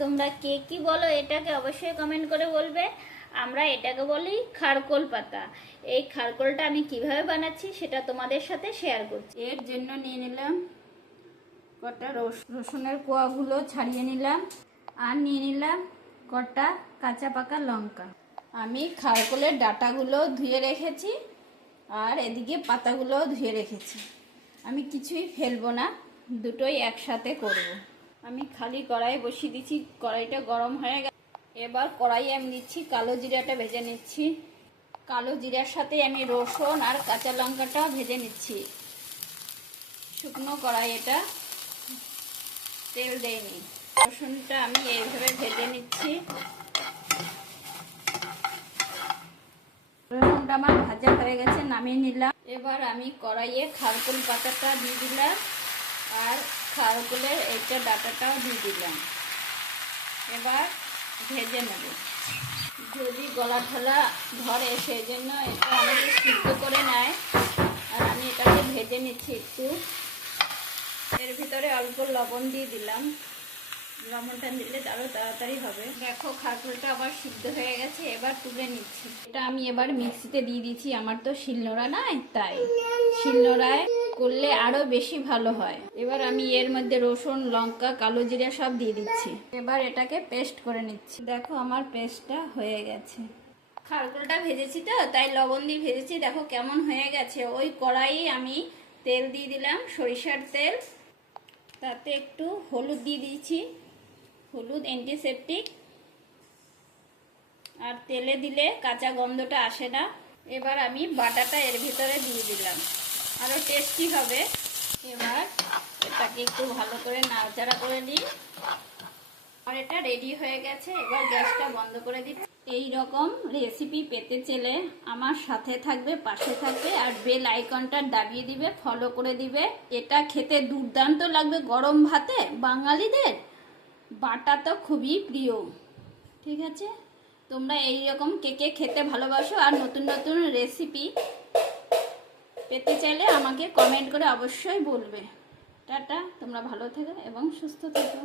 তোমরা কে কি বলো এটাকে অবশ্যই কমেন্ট করে বলবে। আমরা এটাকে বলি খারকোল পাতা। এই খারকোলটা আমি কিভাবে বানাচ্ছি সেটা তোমাদের সাথে শেয়ার করছি। এর জন্য নিয়ে নিলাম কটা রসুনের কোয়াগুলো ছাড়িয়ে নিলাম, আর নিয়ে নিলাম কটা কাঁচা পাকা লঙ্কা। আমি খারকোলের ডাঁটাগুলো ধুয়ে রেখেছি, আর এদিকে পাতাগুলো ধুয়ে রেখেছি। আমি কিছুই ফেলবো না, দুটোই একসাথে করব। আমি খালি কড়াই বসিয়ে দিচ্ছি, কড়াইটা গরম হয়ে গেছে। এবার কড়াইয়ে আমি দিচ্ছি কালো জিরাটা ভেজে নিচ্ছি। কালো জিরার সাথে আমি রসুন আর কাঁচা লঙ্কাটা ভেজে নিচ্ছি। শুকনো কড়াই, এটা তেল দেয়নি। রসুনটা আমি এইভাবে ভেজে নিচ্ছি। রসুনটা আমার ভাজা হয়ে গেছে, নামিয়ে নিলাম। এবার আমি কড়াইয়ে খারকোল পাতাটা দিয়ে দিলাম, আর খারকোলের এইটা ডাঁটাটাও দিয়ে দিলাম। এবার ভেজে নেব। যদি গলা ঠোলা ধরে সেই জন্য এটা অনেকে সিদ্ধ করে নেয়, আর আমি এটাকে ভেজে নিচ্ছি একটু। এর ভিতরে অল্প লবণ দিয়ে দিলাম, লবণটা দিলে আরও তাড়াতাড়ি হবে। দেখো খারকোলটা আবার সিদ্ধ হয়ে গেছে, এবার তুলে নিচ্ছি। এটা আমি এবার মিক্সিতে দিয়ে দিচ্ছি। আমার তো শিলনোড়া নাই, তাই শিলনোড়ায় করলে আরো বেশি ভালো হয়। এবার আমি এর মধ্যে রসুন, লঙ্কা, কালো জিরা সব দিয়ে দিচ্ছি। এবার এটাকে পেস্ট করে নিচ্ছি। দেখো আমার পেস্টটা হয়ে গেছে। খারকোলটা ভেজেছি তো, তাই লবণ দিয়ে ভেজেছি। দেখো কেমন হয়ে গেছে। ওই কড়াইয়ে আমি তেল দিয়ে দিলাম, সরিষার তেল। তাতে একটু হলুদ দিয়ে দিয়েছি, হলুদ অ্যান্টিসেপটিক। আর তেলে দিলে কাঁচা গন্ধটা আসে না। এবার আমি বাটাটা এর ভিতরে দিয়ে দিলাম, আরও টেস্টি হবে। এবার এটাকে একটু ভালো করে নাড়াচাড়া করে নিই। আর এটা রেডি হয়ে গেছে। এবার গ্যাসটা বন্ধ করে দিচ্ছি। এই রকম রেসিপি পেতে চাইলে আমার সাথে থাকবে, পাশে থাকবে, আর বেল আইকনটা দাবিয়ে দিবে, ফলো করে দিবে। এটা খেতে দুর্দান্ত লাগবে গরম ভাতে। বাঙালিদের বাটা তো খুবই প্রিয়। ঠিক আছে, তোমরা এইরকম কে কে খেতে ভালোবাসো আর নতুন নতুন রেসিপি পেতে চাইলে আমাকে কমেন্ট করে অবশ্যই বলবে। টাটা, তোমরা ভালো থেকো এবং সুস্থ থেকো।